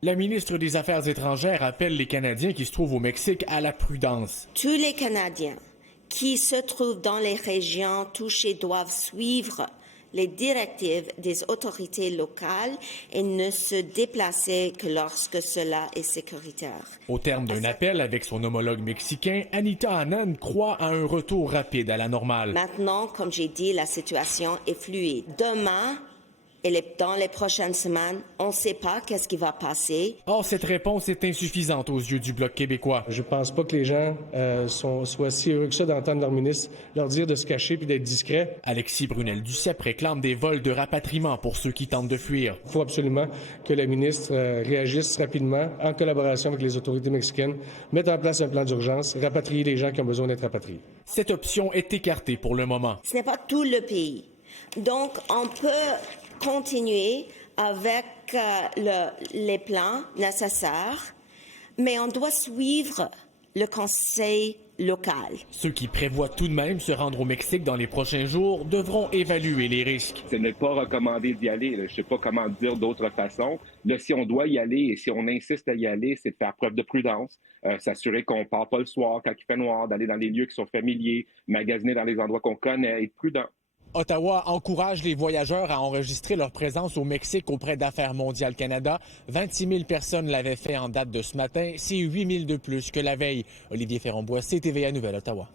La ministre des Affaires étrangères appelle les Canadiens qui se trouvent au Mexique à la prudence. Tous les Canadiens qui se trouvent dans les régions touchées doivent suivre les directives des autorités locales et ne se déplacer que lorsque cela est sécuritaire. Au terme d'un appel avec son homologue mexicain, Anita Anand croit à un retour rapide à la normale. Maintenant, comme j'ai dit, la situation est fluide. Demain, et dans les prochaines semaines, on ne sait pas qu'est-ce qui va passer. Or, cette réponse est insuffisante aux yeux du Bloc québécois. Je pense pas que les gens soient si heureux que ça d'entendre leur ministre leur dire de se cacher puis d'être discret. Alexis Brunel-Duceppe réclame des vols de rapatriement pour ceux qui tentent de fuir. Il faut absolument que la ministre réagisse rapidement, en collaboration avec les autorités mexicaines, mette en place un plan d'urgence, rapatrier les gens qui ont besoin d'être rapatriés. Cette option est écartée pour le moment. Ce n'est pas tout le pays. Donc, on peut continuer avec les plans nécessaires, mais on doit suivre le conseil local. Ceux qui prévoient tout de même se rendre au Mexique dans les prochains jours devront évaluer les risques. Ce n'est pas recommandé d'y aller. Je ne sais pas comment dire d'autre façon. Là, si on doit y aller et si on insiste à y aller, c'est de faire preuve de prudence, s'assurer qu'on ne part pas le soir quand il fait noir, d'aller dans des lieux qui sont familiers, magasiner dans les endroits qu'on connaît, être prudent. Ottawa encourage les voyageurs à enregistrer leur présence au Mexique auprès d'Affaires mondiales Canada. 26 000 personnes l'avaient fait en date de ce matin. C'est 8 000 de plus que la veille. Olivier Ferron-Boissé, TVA Nouvelle, Ottawa.